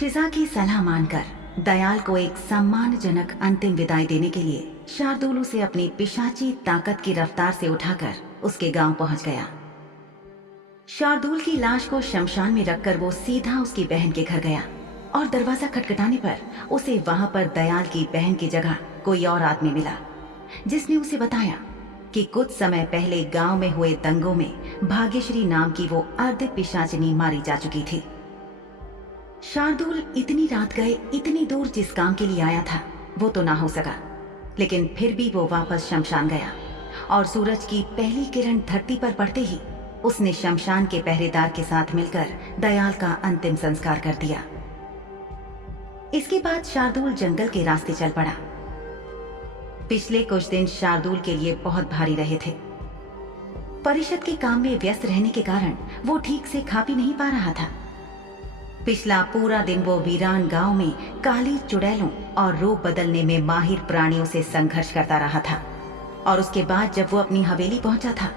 शिजा की सलाह मानकर दयाल को एक सम्मानजनक अंतिम विदाई देने के लिए शार्दुल उसे अपनी पिशाची ताकत की रफ्तार से उठाकर उसके गांव पहुंच गया। शार्दुल की लाश को शमशान में रखकर वो सीधा उसकी बहन के घर गया और दरवाजा खटखटाने पर उसे वहां पर दयाल की बहन की जगह कोई और आदमी मिला, जिसने उसे बताया कि कुछ समय पहले गांव में हुए दंगों में भाग्यश्री नाम की वो अर्ध पिशाचिनी मारी जा चुकी थी। शार्दुल इतनी रात गए इतनी दूर जिस काम के लिए आया था वो तो ना हो सका, लेकिन फिर भी वो वापस शमशान गया और सूरज की पहली किरण धरती पर पड़ते ही उसने शमशान के पहरेदार के साथ मिलकर दयाल का अंतिम संस्कार कर दिया। इसके बाद शार्दुल जंगल के रास्ते चल पड़ा। पिछले कुछ दिन शार्दुल के लिए बहुत भारी रहे थे। परिषद के काम में व्यस्त रहने के कारण वो ठीक से खा पी नहीं पा रहा था। पिछला पूरा दिन वो वीरान गांव में काली चुड़ैलों और रूप बदलने में माहिर प्राणियों से संघर्ष करता रहा था, और उसके बाद जब वो अपनी हवेली पहुंचा था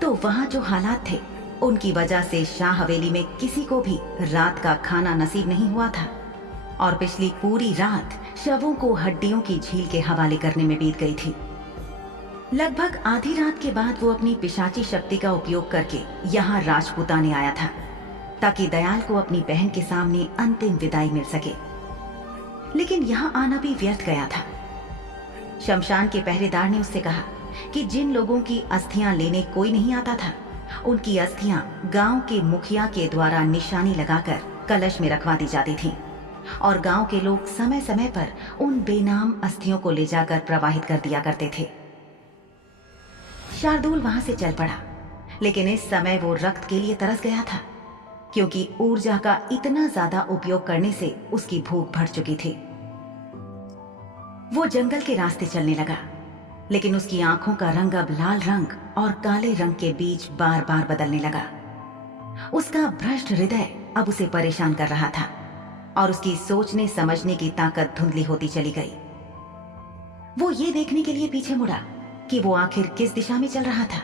तो वहां जो हालात थे उनकी वजह से शाह हवेली में किसी को भी रात का खाना नसीब नहीं हुआ था, और पिछली पूरी रात शवों को हड्डियों की झील के हवाले करने में बीत गई थी। लगभग आधी रात के बाद वो अपनी पिशाची शक्ति का उपयोग करके यहाँ राजपूताने आया था ताकि दयाल को अपनी बहन के सामने अंतिम विदाई मिल सके, लेकिन यहाँ आना भी व्यर्थ गया था। शमशान के पहरेदार ने उससे कहा कि जिन लोगों की अस्थियां लेने कोई नहीं आता था उनकी अस्थियां गांव के मुखिया के द्वारा निशानी लगाकर कलश में रखवा दी जाती थीं, और गांव के लोग समय समय पर उन बेनाम अस्थियों को ले जाकर प्रवाहित कर दिया करते थे। शार्दुल वहां से चल पड़ा, लेकिन इस समय वो रक्त के लिए तरस गया था, क्योंकि ऊर्जा का इतना ज्यादा उपयोग करने से उसकी भूख बढ़ चुकी थी। वो जंगल के रास्ते चलने लगा, लेकिन उसकी आंखों का रंग अब लाल रंग और काले रंग के बीच बार बार बदलने लगा। उसका भ्रष्ट हृदय अब उसे परेशान कर रहा था और उसकी सोचने समझने की ताकत धुंधली होती चली गई। वो ये देखने के लिए पीछे मुड़ा कि वो आखिर किस दिशा में चल रहा था।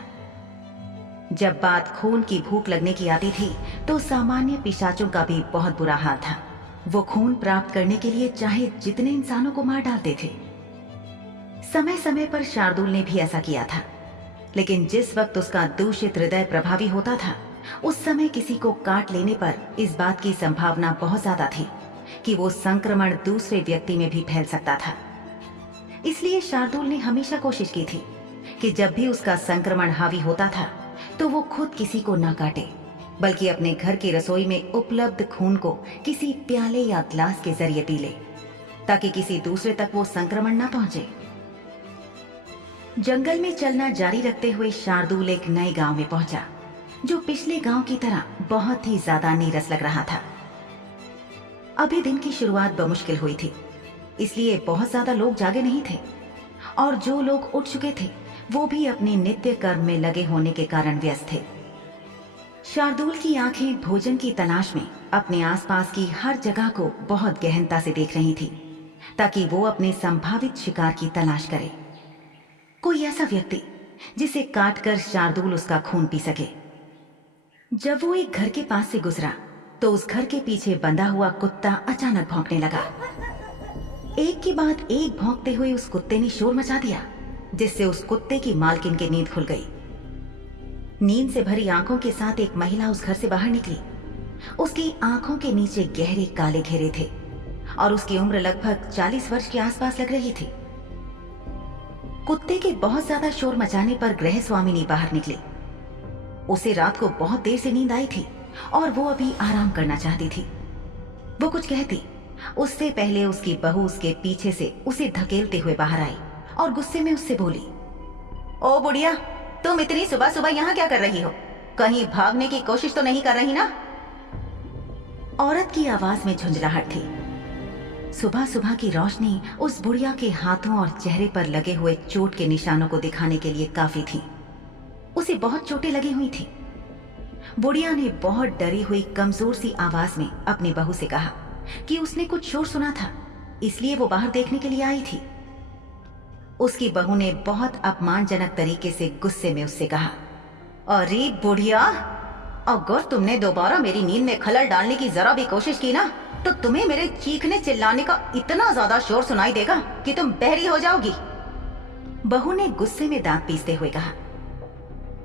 जब बात खून की भूख लगने की आती थी तो सामान्य पिशाचों का भी बहुत बुरा हाल था। वो खून प्राप्त करने के लिए चाहे जितने इंसानों को मार डालते थे। समय समय पर शार्दुल ने भी ऐसा किया था, लेकिन जिस वक्त उसका दूषित हृदय प्रभावी होता था उस समय किसी को काट लेने पर इस बात की संभावना बहुत ज्यादा थी कि वो संक्रमण दूसरे व्यक्ति में भी फैल सकता था। इसलिए शार्दुल ने हमेशा कोशिश की थी कि जब भी उसका संक्रमण हावी होता था तो वो खुद किसी को ना काटे, बल्कि अपने घर की रसोई में उपलब्ध खून को किसी प्याले या ग्लास के जरिए पी ले, ताकि किसी दूसरे तक वो संक्रमण ना पहुंचे। जंगल में चलना जारी रखते हुए शार्दुल एक नए गांव में पहुंचा, जो पिछले गांव की तरह बहुत ही ज्यादा नीरस लग रहा था। अभी दिन की शुरुआत बमुश्किल हुई थी, इसलिए बहुत ज्यादा लोग जागे नहीं थे, और जो लोग उठ चुके थे वो भी अपने नित्य कर्म में लगे होने के कारण व्यस्त थे। शार्दुल की आंखें भोजन की तलाश में अपने आसपास की हर जगह को बहुत गहनता से देख रही थी, ताकि वो अपने संभावित शिकार की तलाश करे। कोई ऐसा व्यक्ति जिसे काटकर शार्दुल उसका खून पी सके। जब वो एक घर के पास से गुजरा तो उस घर के पीछे बंधा हुआ कुत्ता अचानक भौंकने लगा। एक के बाद एक भौंकते हुए उस कुत्ते ने शोर मचा दिया, जिससे उस कुत्ते की मालकिन की नींद खुल गई। नींद से भरी आंखों के साथ एक महिला उस घर से बाहर निकली। उसकी आंखों के नीचे गहरे काले घेरे थे और उसकी उम्र लगभग 40 वर्ष के आसपास लग रही थी। कुत्ते के बहुत ज्यादा शोर मचाने पर गृह स्वामिनी बाहर निकली। उसे रात को बहुत देर से नींद आई थी और वो अभी आराम करना चाहती थी। वो कुछ कहती उससे पहले उसकी बहू उसके पीछे से उसे धकेलते हुए बाहर आई और गुस्से में उससे बोली, ओ बुढ़िया, तुम इतनी सुबह सुबह यहाँ क्या कर रही हो? कहीं भागने की कोशिश तो नहीं कर रही ना? औरत की आवाज में झुंझलाहट थी। सुबह सुबह की रोशनी उस बुढ़िया के हाथों और चेहरे पर लगे हुए चोट के निशानों को दिखाने के लिए काफी थी। उसे बहुत चोटें लगी हुई थी। बुढ़िया ने बहुत डरी हुई कमजोर सी आवाज में अपनी बहू से कहा कि उसने कुछ शोर सुना था, इसलिए वो बाहर देखने के लिए आई थी। उसकी बहू ने बहुत अपमानजनक तरीके से गुस्से में उससे कहा, अरे बुढ़िया, अगर तुमने दोबारा मेरी नींद में खलल डालने की जरा भी कोशिश की ना तो तुम्हें मेरे चीखने चिल्लाने का इतना ज्यादा शोर सुनाई देगा कि तुम बहरी हो जाओगी। बहू ने गुस्से में दांत पीसते हुए कहा।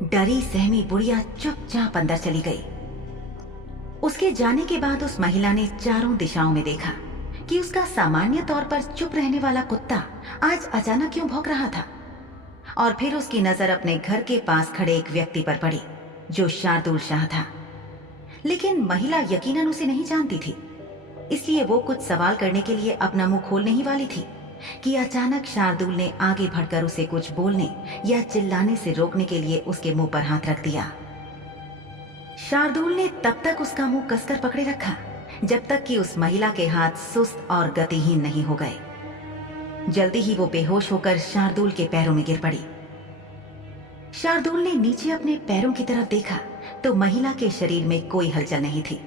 डरी सहमी बुढ़िया चुपचाप अंदर चली गई। उसके जाने के बाद उस महिला ने चारों दिशाओं में देखा कि उसका सामान्य तौर पर चुप रहने वाला कुत्ता आज अचानक क्यों भौंक रहा था। और फिर उसकी नजर अपने घर के पास खड़े एक व्यक्ति पर पड़ी जो शार्दुल शाह था। लेकिन महिला यकीनन उसे नहीं जानती थी, इसलिए वो कुछ सवाल करने के लिए अपना मुंह खोलने ही वाली थी कि अचानक शार्दुल ने आगे बढ़कर उसे कुछ बोलने या चिल्लाने से रोकने के लिए उसके मुंह पर हाथ रख दिया। शार्दुल ने तब तक उसका मुंह कसकर पकड़े रखा जब तक कि उस महिला के हाथ सुस्त और गतिहीन नहीं हो गए। जल्दी ही वो बेहोश होकर शार्दुल के पैरों में गिर पड़ी। शार्दुल ने नीचे अपने पैरों की तरफ देखा तो महिला के शरीर में कोई हलचल नहीं थी।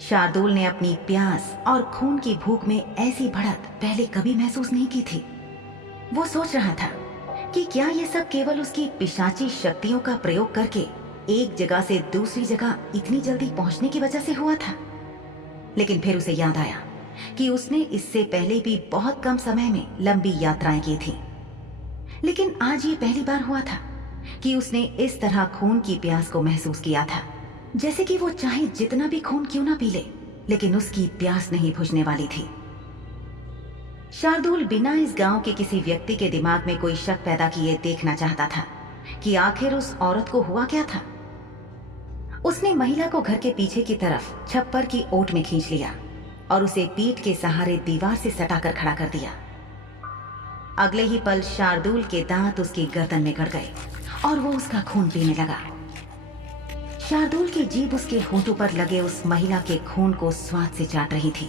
शार्दुल ने अपनी प्यास और खून की भूख में ऐसी बढ़त पहले कभी महसूस नहीं की थी। वो सोच रहा था कि क्या ये सब केवल उसकी पिशाची शक्तियों का प्रयोग करके एक जगह से दूसरी जगह इतनी जल्दी पहुंचने की वजह से हुआ था। लेकिन फिर उसे याद आया कि उसने इससे पहले भी बहुत कम समय में लंबी यात्राएं की थी। लेकिन आज ये पहली बार हुआ था कि उसने इस तरह खून की प्यास को महसूस किया था, जैसे कि वो चाहे जितना भी खून क्यों ना पी ले, लेकिन उसकी प्यास नहीं बुझने वाली थी। शार्दुल बिना इस गांव के किसी व्यक्ति के दिमाग में कोई शक पैदा किए देखना चाहता था कि आखिर उस औरत को हुआ क्या था। उसने महिला को घर के पीछे की तरफ छप्पर की ओट में खींच लिया और उसे पीठ के सहारे दीवार से सटाकर खड़ा कर दिया। अगले ही पल शार्दुल के दांत उसकी गर्दन में गड़ गए और वो उसका खून पीने लगा। शार्दुल की जीभ उसके होंठों पर लगे उस महिला के खून को स्वाद से चाट रही थी।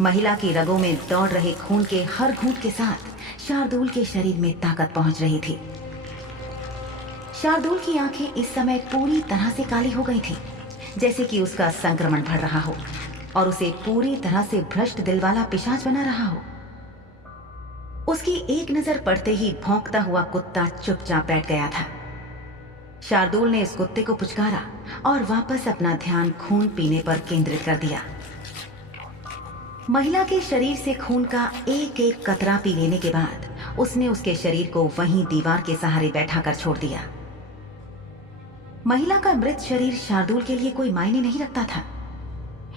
महिला की रगों में दौड़ रहे खून के हर घूंट के साथ शार्दुल के शरीर में ताकत पहुंच रही थी। शार्दुल की आंखें इस समय पूरी तरह से काली हो गई थी, जैसे कि उसका संक्रमण बढ़ रहा हो और उसे पूरी तरह से भ्रष्ट दिल वाला पिशाच बना रहा हो। उसकी एक नजर पड़ते ही भौंकता हुआ कुत्ता चुपचाप बैठ गया था। शार्दुल ने इस कुत्ते को पुचकारा और वापस अपना ध्यान खून पीने पर केंद्रित कर दिया। महिला के शरीर से खून का एक एक कतरा पी लेने के बाद उसने उसके शरीर को वहीं दीवार के सहारे बैठा कर छोड़ दिया। महिला का मृत शरीर शार्दुल के लिए कोई मायने नहीं रखता था।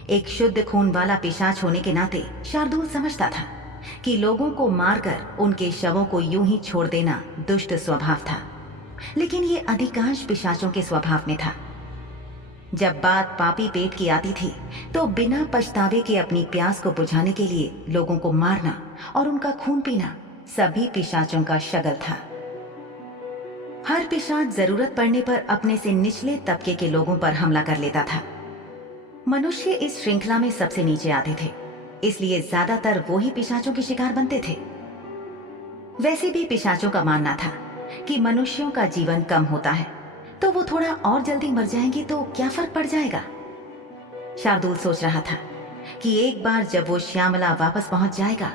एक शुद्ध खून वाला पिशाच होने के नाते शार्दुल समझता था कि लोगों को मारकर उनके शवों को यूं ही छोड़ देना दुष्ट स्वभाव था, लेकिन ये अधिकांश पिशाचों के स्वभाव में था। जब बात पापी पेट की आती थी तो बिना पछतावे के अपनी प्यास को बुझाने के लिए लोगों को मारना और उनका खून पीना सभी पिशाचों का शगल था। हर पिशाच जरूरत पड़ने पर अपने से निचले तबके के लोगों पर हमला कर लेता था। मनुष्य इस श्रृंखला में सबसे नीचे आते थे, इसलिए ज्यादातर वो ही पिशाचों के शिकार बनते थे। वैसे भी पिशाचों का मानना था कि मनुष्यों का जीवन कम होता है, तो वो थोड़ा और जल्दी मर जाएंगे तो क्या फर्क पड़ जाएगा। शार्दुल सोच रहा था कि एक बार जब वो श्यामला वापस पहुंच जाएगा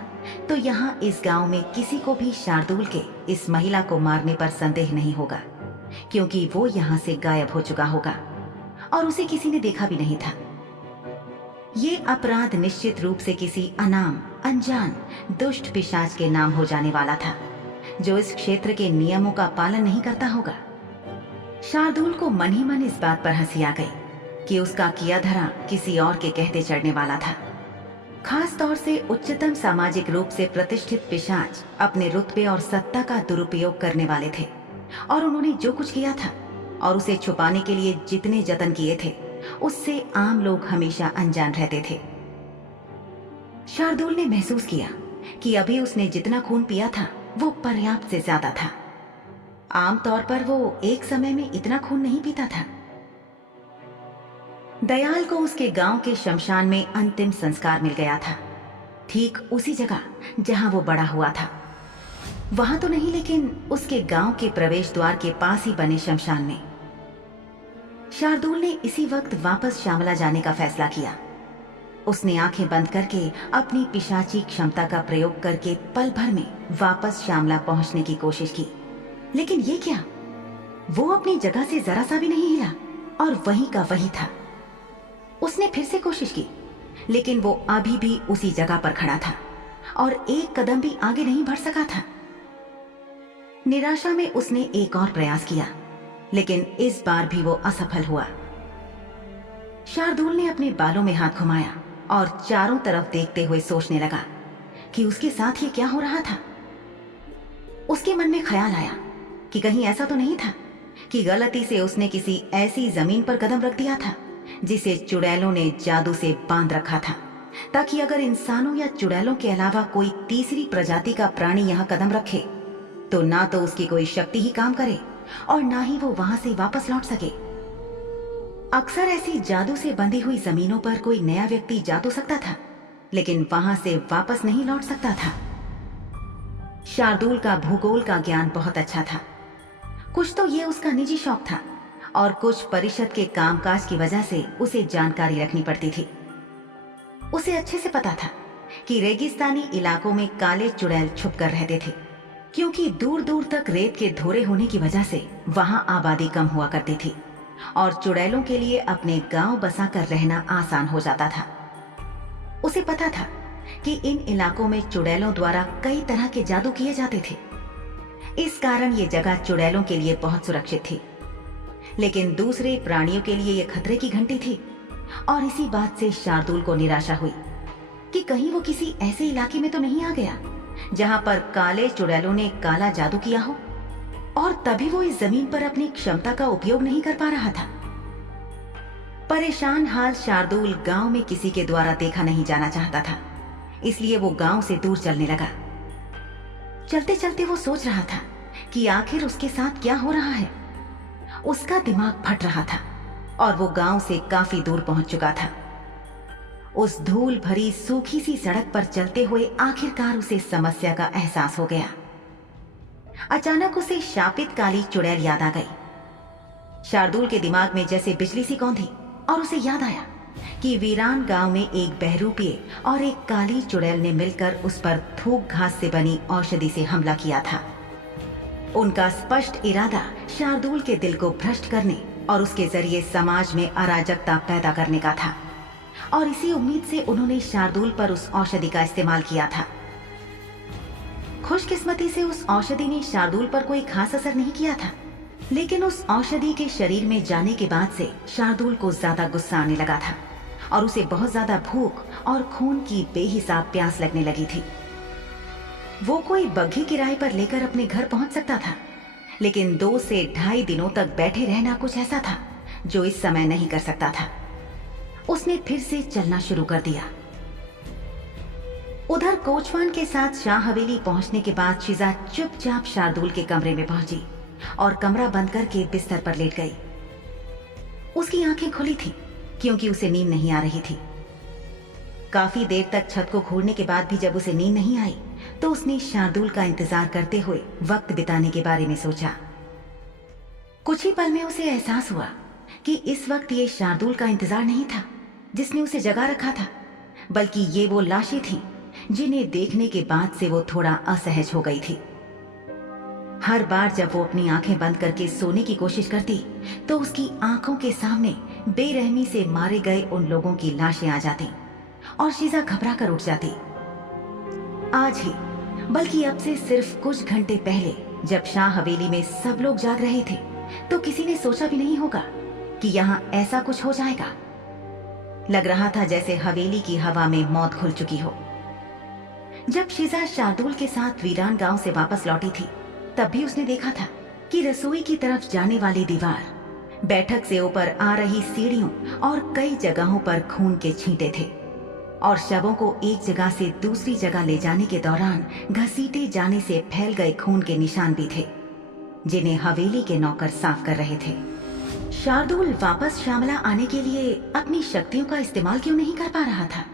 तो यहाँ इस गांव में किसी को भी शार्दुल के इस महिला को मारने पर संदेह नहीं होगा, क्योंकि वो यहाँ से गायब हो चुका होगा और उसे किसी ने देखा भी नहीं था। ये अपराध निश्चित रूप से किसी अनाम, अनजान, दुष्ट पिशाच के नाम हो जाने वाला था, जो इस क्षेत्र के नियमों का पालन नहीं करता होगा। शार्दुल को मन ही मन इस बात पर हंसी आ गई कि उसका किया धरा किसी और के कहते चढ़ने वाला था। खास तौर से उच्चतम सामाजिक रूप से प्रतिष्ठित पिशाच अपने रुतबे और सत्ता का दुरुपयोग करने वाले थे, और उन्होंने जो कुछ किया था और उसे छुपाने के लिए जितने जतन किए थे, उससे आम लोग हमेशा अनजान रहते थे। शार्दुल ने महसूस किया कि अभी उसने जितना खून पिया था वो पर्याप्त से ज्यादा था। आमतौर पर वो एक समय में इतना खून नहीं पीता था। दयाल को उसके गांव के शमशान में अंतिम संस्कार मिल गया था, ठीक उसी जगह जहां वो बड़ा हुआ था। वहां तो नहीं, लेकिन उसके गांव के प्रवेश द्वार के पास ही बने शमशान में। शार्दुल ने इसी वक्त वापस श्यामला जाने का फैसला किया। उसने आंखें बंद करके अपनी पिशाची क्षमता का प्रयोग करके पल भर में वापस श्यामला पहुंचने की कोशिश की, लेकिन ये क्या, वो अपनी जगह से जरा सा भी नहीं हिला और वहीं का वहीं था। उसने फिर से कोशिश की, लेकिन वो अभी भी उसी जगह पर खड़ा था और एक कदम भी आगे नहीं बढ़ सका था। निराशा में उसने एक और प्रयास किया, लेकिन इस बार भी वो असफल हुआ। शार्दुल ने अपने बालों में हाथ घुमाया और चारों तरफ देखते हुए सोचने लगा कि उसके साथ ये क्या हो रहा था। उसके मन में ख्याल आया कि कहीं ऐसा तो नहीं था कि गलती से उसने किसी ऐसी जमीन पर कदम रख दिया था जिसे चुड़ैलों ने जादू से बांध रखा था, ताकि अगर इंसानों या चुड़ैलों के अलावा कोई तीसरी प्रजाति का प्राणी यहाँ कदम रखे तो ना तो उसकी कोई शक्ति ही काम करे और ना ही वो वहां से वापस लौट सके। अक्सर ऐसी जादू से बंधी हुई जमीनों पर कोई नया व्यक्ति जा तो सकता था, लेकिन वहां से वापस नहीं लौट सकता था। शार्दुल का भूगोल का ज्ञान बहुत अच्छा था। कुछ तो ये उसका निजी शौक था और कुछ परिषद के कामकाज की वजह से उसे जानकारी रखनी पड़ती थी। उसे अच्छे से पता था कि रेगिस्तानी इलाकों में काले चुड़ैल छुप कर रहते थे, क्योंकि दूर दूर तक रेत के धोरे होने की वजह से वहां आबादी कम हुआ करती थी और चुड़ैलों के लिए अपने गांव बसाकर रहना आसान हो जाता था। उसे पता था कि इन इलाकों में चुड़ैलों द्वारा कई तरह के जादू किए जाते थे। इस कारण ये जगह चुड़ैलों के लिए बहुत सुरक्षित थी, लेकिन दूसरे प्राणियों के लिए ये खतरे की घंटी थी। और इसी बात से शार्दुल को निराशा हुई कि कहीं वो किसी ऐसे इलाके में तो नहीं आ गया जहां पर काले चुड़ैलों ने काला जादू किया हो और तभी वो इस जमीन पर अपनी क्षमता का उपयोग नहीं कर पा रहा था। परेशान हाल शार्दुल गांव में किसी के द्वारा देखा नहीं जाना चाहता था, इसलिए वो गांव से दूर चलने लगा। चलते चलते वो सोच रहा था कि आखिर उसके साथ क्या हो रहा है। उसका दिमाग फट रहा था और वो गांव से काफी दूर पहुंच चुका था। उस धूल भरी सूखी सी सड़क पर चलते हुए आखिरकार उसे समस्या का एहसास हो गया। अचानक उसे शापित काली चुड़ैल याद आ गई। शार्दुल के दिमाग में जैसे बिजली सी कौंधी और उसे याद आया कि वीरान गांव में एक बहरूपीय और एक काली चुड़ैल ने मिलकर उस पर थूक घास से बनी औषधि से हमला किया था। उनका स्पष्ट इरादा शार्दुल के दिल को भ्रष्ट करने और उसके जरिए समाज में अराजकता पैदा करने का था, और इसी उम्मीद से उन्होंने शार्दुल पर उस औषधि का इस्तेमाल किया था। खुशकिस्मती से उस औषधि ने शार्दुल पर कोई खास असर नहीं किया था, लेकिन उस औषधि के शरीर में जाने के बाद से शार्दुल को ज्यादा गुस्सा आने लगा था और उसे बहुत ज्यादा भूख और खून की बेहिसाब प्यास लगने लगी थी। वो कोई बग्घी किराए पर लेकर अपने घर पहुंच सकता था, लेकिन 2 से ढाई दिनों तक बैठे रहना कुछ ऐसा था जो इस समय नहीं कर सकता था। उसने फिर से चलना शुरू कर दिया। उधर कोचवान के साथ शाह हवेली पहुंचने के बाद शिजा चुपचाप शार्दुल के कमरे में पहुंची और कमरा बंद करके बिस्तर पर लेट गई। उसकी आंखें खुली थी क्योंकि उसे नींद नहीं आ रही थी। काफी देर तक छत को घूरने के बाद भी जब उसे नींद नहीं आई तो उसने शार्दुल का इंतजार करते हुए वक्त बिताने के बारे में सोचा। कुछ ही पल में उसे एहसास हुआ कि इस वक्त ये शार्दुल का इंतजार नहीं था जिसने उसे जगा रखा था, बल्कि ये वो लाशें थीं जिन्हें देखने के बाद से वो थोड़ा असहज हो गई थी। हर बार जब वो अपनी आंखें बंद करके सोने की कोशिश करती तो उसकी आंखों के सामने बेरहमी से मारे गए उन लोगों की लाशें आ जाती और शीजा घबरा कर उठ जाती। आज ही, बल्कि अब से सिर्फ कुछ घंटे पहले जब शाह हवेली में सब लोग जाग रहे थे तो किसी ने सोचा भी नहीं होगा कि यहाँ ऐसा कुछ हो जाएगा। लग रहा था जैसे हवेली की हवा में मौत घुल चुकी हो। जब शीजा शार्दुल के साथ वीरान गांव से वापस लौटी थी तब भी उसने देखा था कि रसोई की तरफ जाने वाली दीवार, बैठक से ऊपर आ रही सीढ़ियों और कई जगहों पर खून के छींटे थे और शवों को एक जगह से दूसरी जगह ले जाने के दौरान घसीटे जाने से फैल गए खून के निशान भी थे जिन्हें हवेली के नौकर साफ कर रहे थे। शार्दुल वापस श्यामला आने के लिए अपनी शक्तियों का इस्तेमाल क्यों नहीं कर पा रहा था?